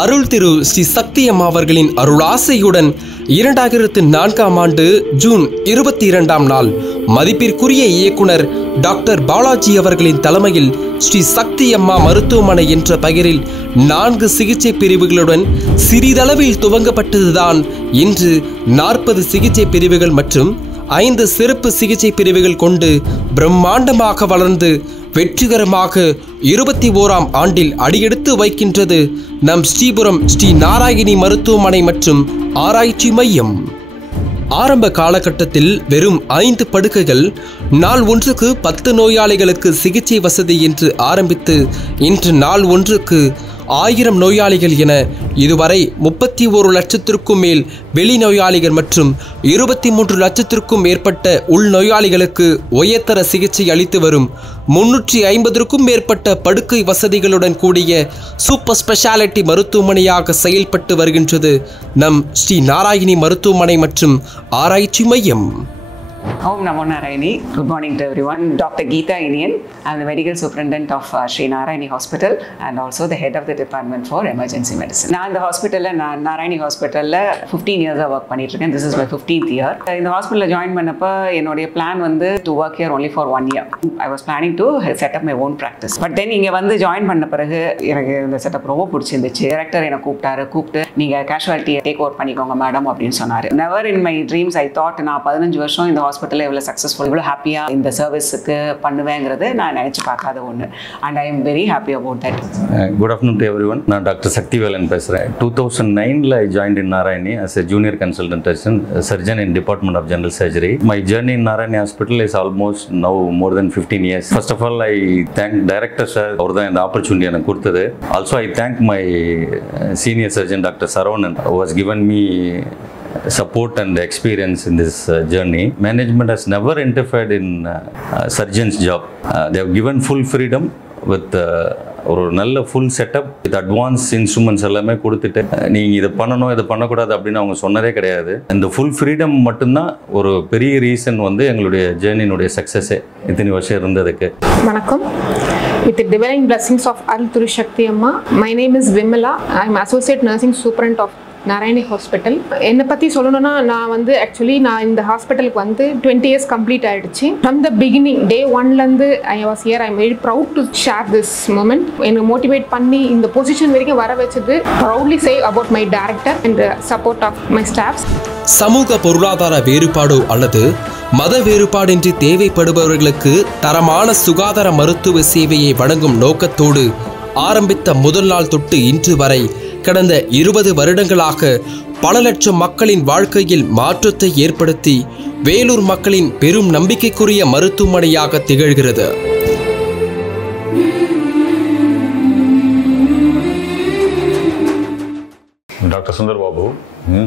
அருள் திரு ஸ்ரீ சக்தி அம்மா அவர்களின் அருளாசையுடன் 2004ஆம் ஆண்டு ஜூன் 22ஆம் நாள் மதிப்பிற்குரிய இயக்குனர் டாக்டர் பாலாஜி அவர்களின் தலைமையில் ஸ்ரீ சக்தி அம்மா மருத்துவமனை என்ற பெயரில் 4 சிகிச்சை பிரிவுகளுடன் சிறிதளவில் துவங்கப்பட்டதுதான் இன்று 40 சிகிச்சை பிரிவுகள் மற்றும் 5 சிறப்பு சிகிச்சை பிரிவுகள் கொண்டு பிரம்மாண்டமாக வளர்ந்து வெற்றிகரமாக 21ஆம் ஆண்டில் அடியெடுத்து வைக்கின்றது நம் ஸ்ரீபுரம் ஸ்ரீ நாராயணி மருத்துவமனை மற்றும் ஆராய்ச்சி மையம். ஆரம்ப காலகட்டத்தில் வெறும் 5 படுக்கைகள், நாள் ஒன்றுக்கு 10 நோயாளிகளுக்கு சிகிச்சை வசதி என்று ஆரம்பித்து இன்று நாள் ஒன்றுக்கு 1000 நோயாளிகள் என இதுவரை 31 லட்சத்திற்கும் மேல் வெளிநோயாளிகள் மற்றும் 23 லட்சத்திற்கும் மேற்பட்ட உள்நோயாளிகளுக்கு உயர்தர சிகிச்சை அளித்து வரும் 350க்கும் மேற்பட்ட படுக்கை வசதிகளுடன் கூடிய சூப்பர் ஸ்பெஷாலிட்டி மருத்துவமனையாக செயல்பட்டு வருகின்றது நம் ஸ்ரீ நாராயணி மருத்துவமனை மற்றும் ஆராய்ச்சி மையம். Om Namo Narayani. Good morning to everyone. Dr. Geeta Inian. I am the medical superintendent of Sri Narayani Hospital and also the head of the department for emergency medicine. நான் இந்த ஹாஸ்பிட்டலில் Narayani ஹாஸ்பிட்டலில் 15 இயர்ஸாக ஒர்க் பண்ணிட்டு இருக்கேன். This is my 15th year. இந்த ஹாஸ்பிட்டலில் join பண்ணப்போ என்னுடைய பிளான் வந்து to work here only for 1 year. I was planning to set up my own practice. But then இங்கே வந்து ஜாயின் பண்ண பிறகு எனக்கு இந்த செட்டப் ரொம்ப பிடிச்சிருந்துச்சு. டைரக்டர் என்னை கூப்பிட்டு நீங்கள் கேஷுவாலிட்டியை டேக் ஓவர் பண்ணிக்கோங்க மேடம் அப்படின்னு சொன்னார். Never in my dreams I thought நான் 15 வருஷம் இந்த ஹாஸ்பிட்டலில் இவ்வளோ சக்ஸஸ்ஃபுல், இவ்வளோ ஹாப்பியாக இந்த சர்வீஸுக்கு பண்ணுவேங்கிறது நான் நினச்சி பார்க்காத ஒன்று. And I am very happy about that. Good afternoon to every one. நான் டாக்டர் சக்திவேலன் பேசுகிறேன். 2009 I joined in Narayani as a junior consultant surgeon in Department of General Surgery. My journey in Narayani Hospital is almost now more than 15 years. First of all, I thank Director sir அவர் தான் இந்த opportunity எனக்கு கொடுத்தது. Also, I thank my senior surgeon Dr. Saravanan who has given me support and experience in this journey. Management has never interfered in surgeon's job. They have given full freedom with ஒரு நல்ல full setup with advance instruments எல்லாமே கொடுத்துட்டு நீங்கள் இதை பண்ணணும் இதை பண்ணக்கூடாது அப்படின்னு அவங்க சொன்னதே கிடையாது. இந்த ஃபுல் ஃப்ரீடம் மட்டும்தான் ஒரு பெரிய ரீசன் வந்து எங்களுடைய ஜேர்னியினுடைய சக்ஸஸே இத்தனை வருஷம் இருந்ததுக்கு. வணக்கம். With the divine blessings of Arul Thiru Shakti Amma, my name is Vimala. I am Associate Nursing Superintendent of Narayani hospital. என்னை பற்றி சொல்லணும்னா நான் வந்து ஆக்சுவலி நான் இந்த ஹாஸ்பிட்டலுக்கு வந்து 20 இயர்ஸ் கம்ப்ளீட் ஆகிடுச்சு. ஃப்ரம் த பிகினிங் டே 1லேருந்து I was here. I am very proud to share this moment. எனக்கு மோட்டிவேட் பண்ணி இந்த பொசிஷன் வரைக்கும் வர வச்சது proudly say about my director and support of my staffs. சமூக பொருளாதார வேறுபாடு அல்லது மத வேறுபாடின்றி தேவைப்படுபவர்களுக்கு தரமான சுகாதார மருத்துவ சேவையை வழங்கும் நோக்கத்தோடு ஆரம்பித்த முதல் நாள் தொட்டு இன்று வரை கடந்த 20 வருடங்களாக பல லட்சம் மக்களின் வாழ்க்கையில் மாற்றத்தை ஏற்படுத்தி வேலூர் மக்களின் பெரும் நம்பிக்கைக்குரிய மருத்துவமனையாக திகழ்கிறது. Doctor Sundar Babu,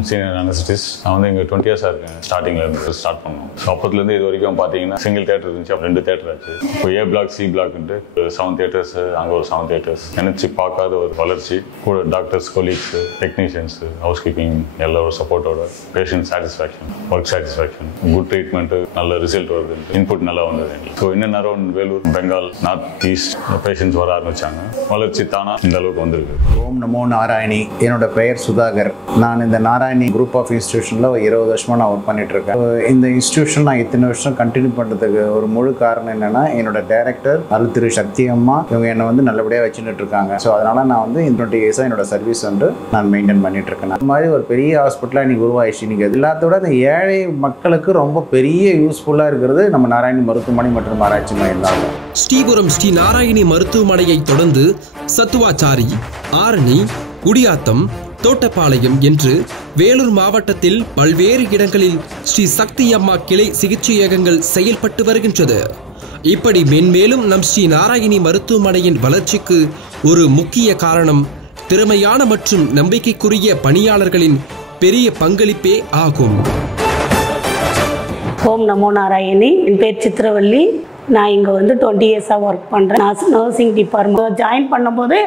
senior anaesthetist. நான் வந்து இங்கே 20 இயர்ஸாக இருக்கேன். ஸ்டார்டிங்லேருந்து ஸ்டார்ட் பண்ணோம். ஸோ அப்போதுலேருந்து இது வரைக்கும் பார்த்தீங்கன்னா சிங்கிள் தேட்டர் இருந்துச்சு, அப்புறம் 2 தேட்டர் ஆச்சு. இப்போ A பிளாக் C பிளாக்ன்ட்டு 7 தியேட்டர்ஸ், அங்கே ஒரு 7 தியேட்டர்ஸ். நினச்சி பார்க்காத ஒரு வளர்ச்சி. கூட doctors, colleagues, technicians, house keeping எல்லாரோட சப்போர்ட்டோட patient satisfaction, work satisfaction, good treatment, நல்ல ரிசல்ட் வருது, இன்புட் நல்லா வந்தது எங்களுக்கு. ஸோ இன்னும் around Vellore, Bengal, north east patients வர ஆரம்பித்தாங்க. வளர்ச்சி தானா இந்த அளவுக்கு வந்திருக்கு. ஓம் நமோ நாராயணி. என்னோட பெயர் சுதாகர். நான் இந்த நாராயணி குரூப் ஆஃப் இன்ஸ்டிடியூஷனில் 20 வருஷமாக நான் ஒர்க் பண்ணிகிட்ருக்கேன். இந்த இன்ஸ்டிடியூஷன் நான் இத்தனை வருஷம் கண்டினியூ பண்ணுறதுக்கு ஒரு முழு காரணம் என்னென்னா என்னோட டைரக்டர் அருள் திரு சக்தி அம்மா இவங்க என்னை வந்து நல்லபடியாக வச்சுட்டு இருக்காங்க. ஸோ அதனால் நான் வந்து 20 இயர்ஸாக என்னோட சர்வீஸ் வந்து நான் மெயின்டைன் பண்ணிகிட்ருக்கேன். அந்த மாதிரி ஒரு பெரிய ஹாஸ்பிட்டலாக இன்றைக்கி உருவாயிடுச்சு. இன்றைக்கி எல்லாத்தோட இந்த ஏழை மக்களுக்கு ரொம்ப பெரிய யூஸ்ஃபுல்லாக இருக்கிறது நம்ம நாராயணி மருத்துவமனை மற்றும் ஆராய்ச்சி மையம் தான். ஸ்ரீபுரம் ஸ்ரீ நாராயணி மருத்துவமனையை தொடர்ந்து சத்துவாச்சாரி, ஆரணி, குடியாத்தம், தோட்டப்பாளையம் என்று வேலூர் மாவட்டத்தில் பல்வேறு இடங்களில் ஸ்ரீ சக்தி அம்மா கிளை சிகிச்சையகங்கள் செயல்பட்டு வருகின்றது. இப்படி மென்மேலும் நம் ஸ்ரீ நாராயணி மருத்துவமனையின் வளர்ச்சிக்கு ஒரு முக்கிய காரணம் திறமையான மற்றும் நம்பிக்கைக்குரிய பணியாளர்களின் பெரிய பங்களிப்பே ஆகும். ஓம் நமோ நாராயணி. என் பேர் சித்திரவள்ளி. நான் இங்கே வந்து 20 இயர்ஸாக ஒர்க் பண்ணுறேன். நான் நர்சிங் டிபார்ட்மெண்ட் ஜாயின் பண்ணும்போது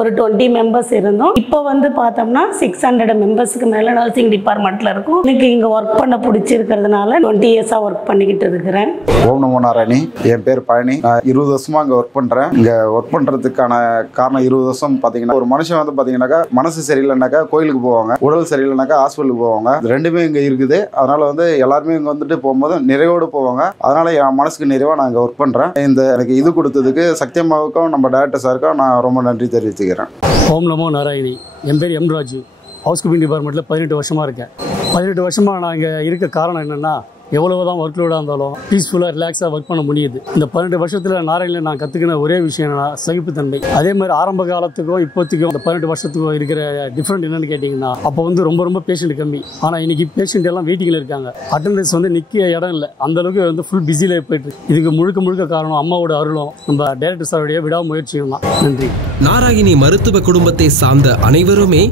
ஒரு 20 மெம்பர்ஸ் இருந்தோம். இப்போ வந்து பார்த்தோம்னா 600 மெம்பர்ஸுக்கு மேலே நர்சிங் டிபார்ட்மெண்ட்டில் இருக்கும். எனக்கு இங்கே ஒர்க் பண்ண பிடிச்சிருக்கிறதுனால 20 இயர்ஸாக ஒர்க் பண்ணிக்கிட்டு இருக்கிறேன். ஓம் நமோ நாராயணி. என் பேர் பழனி. நான் 20 வருஷமாக இங்கே ஒர்க் பண்ணுறேன். இங்கே ஒர்க் பண்ணுறதுக்கான காரணம் 20 வருஷம் பார்த்தீங்கன்னா, ஒரு மனுஷன் வந்து பார்த்தீங்கன்னாக்கா மனசு சரியில்லைனாக்கா கோயிலுக்கு போவாங்க, உடல் சரியில்லைனாக்கா ஹாஸ்பிட்டலுக்கு போவாங்க. ரெண்டுமே இங்கே இருக்குது. அதனால வந்து எல்லாருமே இங்கே வந்துட்டு போகும்போது நிறைவோடு போவாங்க. அதனால என் மனசுக்கு நிறைவாக நான் இங்கே ஒர்க் பண்ணுறேன். இந்த எனக்கு இது கொடுத்ததுக்கு சக்தி அம்மாவுக்கும் நம்ம டைரக்டர் சாருக்கும் நான் ரொம்ப நன்றி தெரிவிச்சுக்கிறேன். ஓம் நமோ நாராயணி. என் பேர் எம் ராஜு. ஹவுஸ் கீப்பிங் டிபார்ட்மெண்ட்டில் 18 வருஷமாக இருக்கேன். 18 வருஷமாக நான் இங்கே இருக்க காரணம் என்னென்னா, எவ்வளவுதான் ஒர்க் லோடாக இருந்தாலும் பீஸ்ஃபுல்லாக ரிலாக்ஸாக ஒர்க் பண்ண முடியுது. இந்த 18 வருஷத்தில் நாராயணியில் நான் கற்றுக்கின ஒரே விஷயம் என்னன்னா சகிப்புத்தன்மை. அதே மாதிரி ஆரம்ப காலத்துக்கும் இப்போத்துக்கும் இந்த 18 வருஷத்துக்கும் இருக்கிற டிஃப்ரெண்ட் என்னன்னு கேட்டிங்கன்னா, அப்போ வந்து ரொம்ப பேஷண்ட் கம்மி. ஆனால் இன்னைக்கு பேஷண்ட் எல்லாம் வெயிட்டிங்கில் இருக்காங்க. அட்டண்டன்ஸ் வந்து நிற்க இடம் இல்லை, அந்த அளவுக்கு வந்து ஃபுல் பிஸியில் போயிட்டு இருக்கு. இதுக்கு முழுக்க காரணம் அம்மாவோட அருளும் நம்ம டைரக்டர் சாருடைய விடாமுயற்சியும் தான். நன்றி. நாராயணி மருத்துவ குடும்பத்தை சார்ந்த அனைவருமே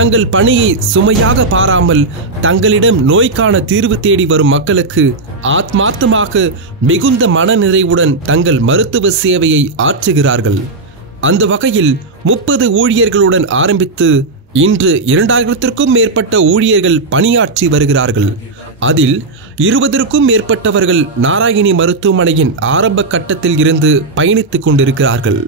தங்கள் பணியை சுமையாக பாராமல் தங்களிடம் நோய்க்கான தீர்வு தேடி வரும் மக்களுக்கு ஆத்மார்த்தமாக மிகுந்த மன நிறைவுடன் தங்கள் மருத்துவ சேவையை ஆற்றுகிறார்கள். அந்த வகையில் 30 ஊழியர்களுடன் ஆரம்பித்து இன்று 2000க்கும் மேற்பட்ட ஊழியர்கள் பணியாற்றி வருகிறார்கள். அதில் 20க்கும் மேற்பட்டவர்கள் நாராயணி மருத்துவமனையின் ஆரம்ப கட்டத்தில் இருந்து பயணித்துக் கொண்டிருக்கிறார்கள்.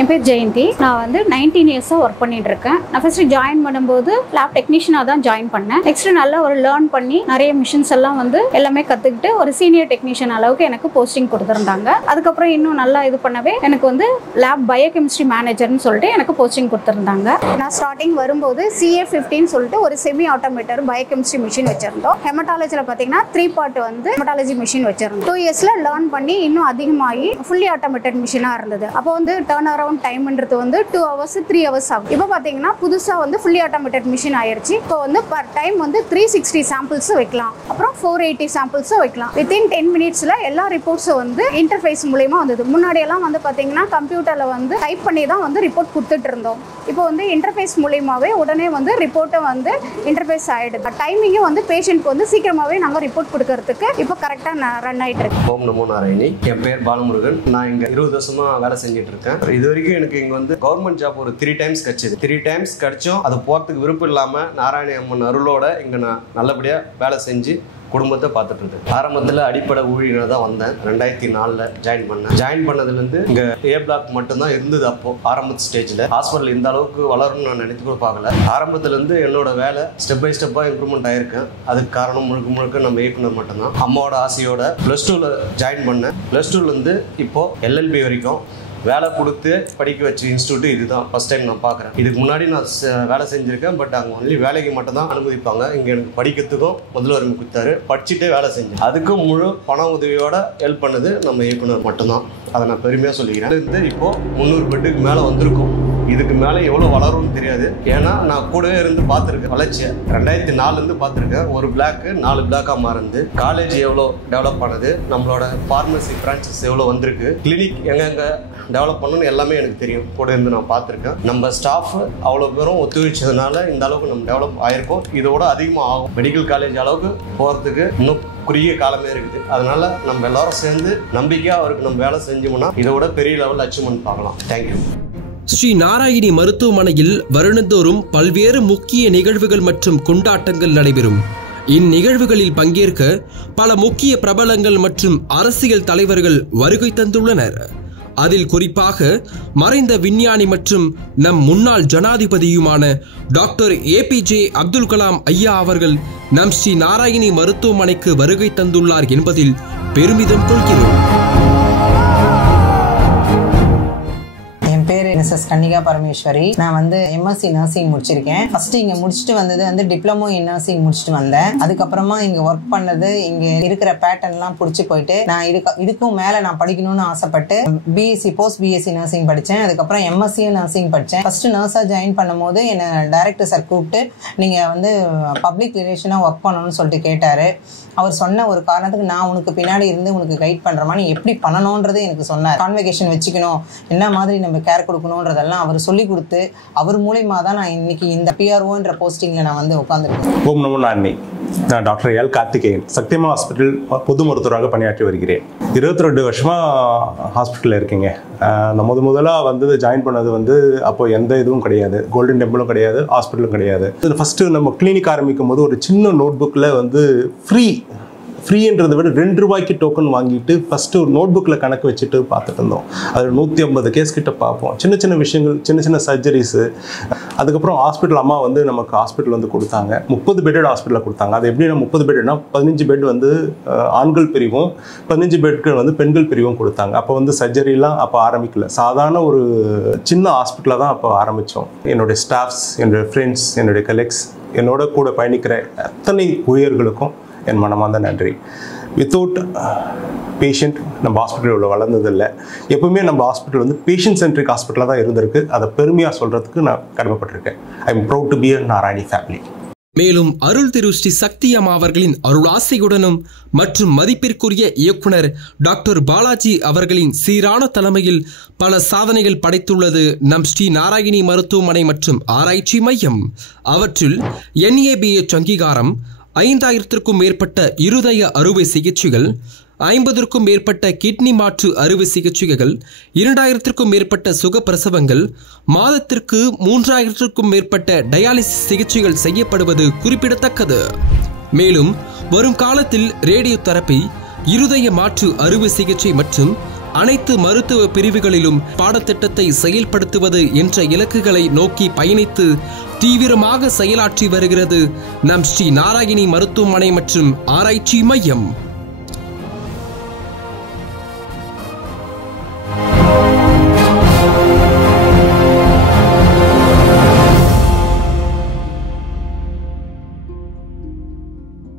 என் பேர் ஜெயந்தி. நான் வந்து 19 இயர்ஸாக ஒர்க் பண்ணிட்டு இருக்கேன். நான் ஃபர்ஸ்ட் ஜாயின் பண்ணும்போது லேப் டெக்னீஷியனாக தான் ஜாயின் பண்ணேன். நெக்ஸ்ட் நல்லா ஒரு லேர்ன் பண்ணி நிறைய மிஷின்ஸ் எல்லாம் வந்து எல்லாமே கற்றுக்கிட்டு ஒரு சீனியர் டெக்னீஷியன் அளவுக்கு எனக்கு போஸ்டிங் கொடுத்துருந்தாங்க. அதுக்கப்புறம் இன்னும் நல்லா இது பண்ணவே எனக்கு வந்து லேப் பயோகெமிஸ்ட்ரி மேனேஜர்னு சொல்லிட்டு எனக்கு போஸ்டிங் கொடுத்துருந்தாங்க. நான் ஸ்டார்டிங் வரும்போது CA15 சொல்லிட்டு ஒரு செமி ஆட்டோமேட்டர் பயோகெமிஸ்ட்ரி மிஷின் வச்சிருந்தோம். ஹெமட்டாலஜியில் பார்த்தீங்கன்னா 3 பார்ட் வந்து ஹெமட்டாலஜி மிஷின் வச்சிருந்தோம். 2 இயர்ஸில் லேர்ன் பண்ணி இன்னும் அதிகமாகி ஃபுல்லி ஆட்டோமேட்டட் மிஷினாக இருந்தது. அப்போ வந்து டர்ன் அரவுண்ட் டைம்ன்றது வந்து 2 hours 3 hours ஆகும். இப்போ பார்த்தீங்கன்னா புதுசாக வந்து ஃபுல்லி ஆட்டோமேட்டட் மிஷின் ஆயிடுச்சு. இப்போ வந்து பர் டைம் வந்து 360 சாம்பிள்ஸ் வைக்கலாம், அப்புறம் 480 சாம்பிள்ஸ் வைக்கலாம். வித்தின் 10 minutesல எல்லா ரிப்போர்ட்ஸும் வந்து இன்டர்ஃபேஸ் மூலமா வந்தது. முன்னாடியெல்லாம் வந்து பார்த்தீங்கன்னா கம்ப்யூட்டரில் வந்து டைப் பண்ணி தான் வந்து ரிப்போர்ட் கொடுத்துட்டு இருந்தோம். இப்போ வந்து இன்டர்ஃபேஸ் மூலியமாகவே உடனே வந்து ரிப்போர்ட்டை வந்து இன்டர்ஃபேஸ் ஆகிடுது. டைமிங்கும் வந்து பேஷண்ட்க்கு வந்து சீக்கிரமாகவே நாங்கள் ரிப்போர்ட் கொடுக்கறதுக்கு இப்போ கரெக்டாக ரன் ஆகிட்டு இருக்கு. ஓம் நமோ நாராயணி. என் பேர் பாலமுருகன். நான் இங்கே 20 வருஷமாக வேலை செஞ்சுட்டு இருக்கேன். இது வரைக்கும் எனக்கு இங்கே வந்து கவர்மெண்ட் ஜாப் ஒரு 3 times கிடைச்சது. 3 times கிடைச்சும் அது போகிறதுக்கு விருப்பம் இல்லாமல் நாராயணி அம்மன் அருளோட இங்கே நான் நல்லபடியாக வேலை செஞ்சு குடும்பத்தை பார்த்துட்டு இருக்கேன். ஆரம்பத்தில் அடிப்படை ஊழியராக தான் வந்தேன். 2004 ஜாயின் பண்ணேன். ஜாயின் பண்ணதுலேருந்து இங்கே A block மட்டும்தான் இருந்தது. அப்போ ஆரம்ப ஸ்டேஜில் ஹாஸ்பிட்டல் இந்த அளவுக்கு வளரும்னு நான் நினைத்து கூட பார்க்கல. ஆரம்பத்துலேருந்து என்னோட வேலை ஸ்டெப் பை ஸ்டெப்பாக இம்ப்ரூவ்மெண்ட் ஆயிருக்கேன். அதுக்கு காரணம் முழுக்க நம்ம இயக்குனர் மட்டும்தான். அம்மாவோட ஆசையோட +2 ஜாயின் பண்ணேன். +2லேருந்து இப்போ LLB வரைக்கும் வேலை கொடுத்து படிக்க வச்ச இன்ஸ்டியூட் இதுதான் ஃபர்ஸ்ட் டைம் நான் பார்க்குறேன். இதுக்கு முன்னாடி நான் வேலை செஞ்சுருக்கேன். பட் அங்கே ஒன்லி வேலைக்கு மட்டும் தான் அனுமதிப்பாங்க. இங்கே எனக்கு படிக்கிறதுக்கும் முதல்வர் கொடுத்தாரு. படிச்சுட்டே வேலை செஞ்சேன். அதுக்கும் முழு பண உதவியோட ஹெல்ப் பண்ணது நம்ம இயக்குனர் மட்டும்தான். அதை நான் பெருமையாக சொல்லிக்கிறேன். இது இப்போது 300 பெட்டுக்கு மேலே வந்திருக்கும். இதுக்கு மேலே எவ்வளோ வளரும்னு தெரியாது. ஏன்னா நான் கூடவே இருந்து பார்த்துருக்கேன் வளர்ச்சியை. 2004 பார்த்துருக்கேன். ஒரு பிளாக்கு 4 பிளாக்காக மாறுந்து, காலேஜ் எவ்வளோ டெவலப் ஆனது, நம்மளோட ஃபார்மசி பிரான்ச்சஸ் எவ்வளோ வந்திருக்கு, கிளினிக் எங்கெங்கே டெவலப் பண்ணணும்னு எல்லாமே எனக்கு தெரியும். கூட இருந்து நான் பார்த்துருக்கேன். நம்ம ஸ்டாஃப் அவ்வளோ பேரும் ஒத்துழைச்சதுனால இந்த அளவுக்கு நம்ம டெவலப் ஆகிருக்கோம். இதோட அதிகமாக ஆகும். மெடிக்கல் காலேஜ் அளவுக்கு போகிறதுக்கு இன்னும் குறுகிய காலமே இருக்குது. அதனால நம்ம எல்லாரும் சேர்ந்து நம்பிக்கையாக அவருக்கு நம்ம வேலை செஞ்சோம்னா இதோட பெரிய லெவலில் அச்சீவ்மெண்ட் பார்க்கலாம். தேங்க்யூ. ஸ்ரீ நாராயணி மருத்துவமனையில் வருடந்தோறும் பல்வேறு முக்கிய நிகழ்வுகள் மற்றும் கொண்டாட்டங்கள் நடைபெறும். இந்நிகழ்வுகளில் பங்கேற்க பல முக்கிய பிரபலங்கள் மற்றும் அரசியல் தலைவர்கள் வருகை தந்துள்ளனர். அதில் குறிப்பாக மறைந்த விஞ்ஞானி மற்றும் நம் முன்னாள் ஜனாதிபதியுமான டாக்டர் APJ அப்துல் கலாம் ஐயா அவர்கள் நம் ஸ்ரீ நாராயணி மருத்துவமனைக்கு வருகை தந்துள்ளார் என்பதில் பெருமிதம் கொள்கிறோம். பேர் மிஸ்ஸஸ் கன்னிகா பரமேஸ்வரி. நான் வந்து MSc நர்சிங் முடிச்சிருக்கேன். ஃபர்ஸ்ட் இங்க முடிச்சுட்டு வந்தது வந்து டிப்ளமோ இன் நர்சிங் முடிச்சுட்டு வந்தேன். அதுக்கப்புறமா இங்க ஒர்க் பண்ணது இங்க இருக்கிற பேட்டர்ன் எல்லாம் பிடிச்சி போயிட்டு நான் இதுக்கும் மேல நான் படிக்கணும்னு ஆசைப்பட்டு BSc போஸ்ட் BSc நர்சிங் படிச்சேன். அதுக்கப்புறம் MSc நர்சிங் படிச்சேன். ஃபர்ஸ்ட் நர்ஸா ஜாயின் பண்ணும்போது என்ன டைரக்டர் சார் கூப்பிட்டு நீங்க வந்து பப்ளிக் ரிலேஷனா ஒர்க் பண்ணணும்னு சொல்லிட்டு கேட்டாரு. அவர் சொன்ன ஒரு காரணத்துக்கு நான் உனக்கு பின்னாடி இருந்து உனக்கு கைட் பண்றமா, நீ எப்படி பண்ணணும்ன்றது எனக்கு சொன்னார். கான்வெகேஷன் வச்சுக்கணும், என்ன மாதிரி நம்ம கேர் கொடுக்கணும்ன்றதெல்லாம் அவர் சொல்லி கொடுத்து அவர் மூலியமா தான் நான் இன்னைக்கு இந்த PROன்ற போஸ்டிங்ல நான் வந்து உட்காந்துருக்கேன். ஓம் நமோ நாராயணி. நான் doctor L Karthikeyan, Sakthiamma hospital பொது மருத்துவராக பணியாற்றி வருகிறேன். 22 வருஷமாக ஹாஸ்பிட்டலில் இருக்கீங்க. நான் முதலாக வந்து ஜாயின் பண்ணது அப்போ எந்த இதுவும் கிடையாது, கோல்டன் டெம்பிளும் கிடையாது, ஹாஸ்பிட்டலும் கிடையாது. இதில் ஃபஸ்ட்டு நம்ம கிளினிக் ஆரம்பிக்கும் போது ஒரு சின்ன நோட் புக்கில் ஃப்ரீன்றதை விட 2 ரூபாய்க்கு டோக்கன் வாங்கிட்டு ஃபஸ்ட்டு ஒரு நோட் புக்கில் கணக்கு வச்சுட்டு பார்த்துட்டு இருந்தோம். அதில் 150 கேஸ் கிட்ட பார்ப்போம். சின்ன சின்ன விஷயங்கள், சின்ன சர்ஜரிஸு. அதுக்கப்புறம் ஹாஸ்பிட்டல் அம்மா நமக்கு ஹாஸ்பிட்டல் கொடுத்தாங்க. 30 பெட்டட் ஹாஸ்பிட்டலில் கொடுத்தாங்க. அது எப்படின்னா 30 பெட்னா 15 பெட் ஆண்கள் பிரிவும் 15 பெட்கள் பெண்கள் பிரிவும் கொடுத்தாங்க. அப்போ சர்ஜரிலாம் அப்போ ஆரம்பிக்கல, சாதாரண ஒரு சின்ன ஹாஸ்பிட்டலில் தான் அப்போ ஆரம்பித்தோம். என்னுடைய ஸ்டாஃப்ஸ், என்னுடைய ஃப்ரெண்ட்ஸ், என்னுடைய கலெக்ஸ், என்னோட கூட பயணிக்கிற அத்தனை ஊழியர்களுக்கும் என் மனமார்ந்த நன்றி. வித்தவுட் பேஷண்ட் நம்ம ஹாஸ்பிட்டல் வளர்ந்ததில்லை. எப்பவுமே நம்ம ஹாஸ்பிட்டல் பேஷண்ட் சென்ட்ரிக் ஹாஸ்பிட்டலாக தான் இருந்திருக்கு. அதை பெருமையாக சொல்கிறதுக்கு நான் கடமைப்பட்டிருக்கேன். I am proud to be a Narayani family. மேலும் அருள் திரு ஸ்ரீ சக்தி அம்மா அவர்களின் அருளாசையுடனும் மற்றும் மதிப்பிற்குரிய இயக்குனர் டாக்டர் பாலாஜி அவர்களின் சீரான தலைமையில் பல சாதனைகள் படைத்துள்ளது நம் ஸ்ரீ நாராயணி மருத்துவமனை மற்றும் ஆராய்ச்சி மையம். அவற்றில் NABH அங்கீகாரம், 5000க்கும் மேற்பட்ட இருதய அறுவை சிகிச்சைகள், 50க்கும் மேற்பட்ட கிட்னி மாற்று அறுவை சிகிச்சைகள், 2000க்கும் மேற்பட்ட சுகப்பிரசவங்கள், மாதத்திற்கு 3000க்கும் மேற்பட்ட டயாலிசிஸ் சிகிச்சைகள் செய்யப்படுவது குறிப்பிடத்தக்கது. மேலும் வரும் காலத்தில் ரேடியோ தெரப்பி, இருதய மாற்று அறுவை சிகிச்சை மற்றும் அனைத்து மருத்துவ பிரிவுகளிலும் பாடத்திட்டத்தை செயல்படுத்துவது என்ற இலக்குகளை நோக்கி பயணித்து தீவிரமாக செயலாற்றி வருகிறது நம் ஸ்ரீ நாராயணி மருத்துவமனை மற்றும் ஆராய்ச்சி மையம்.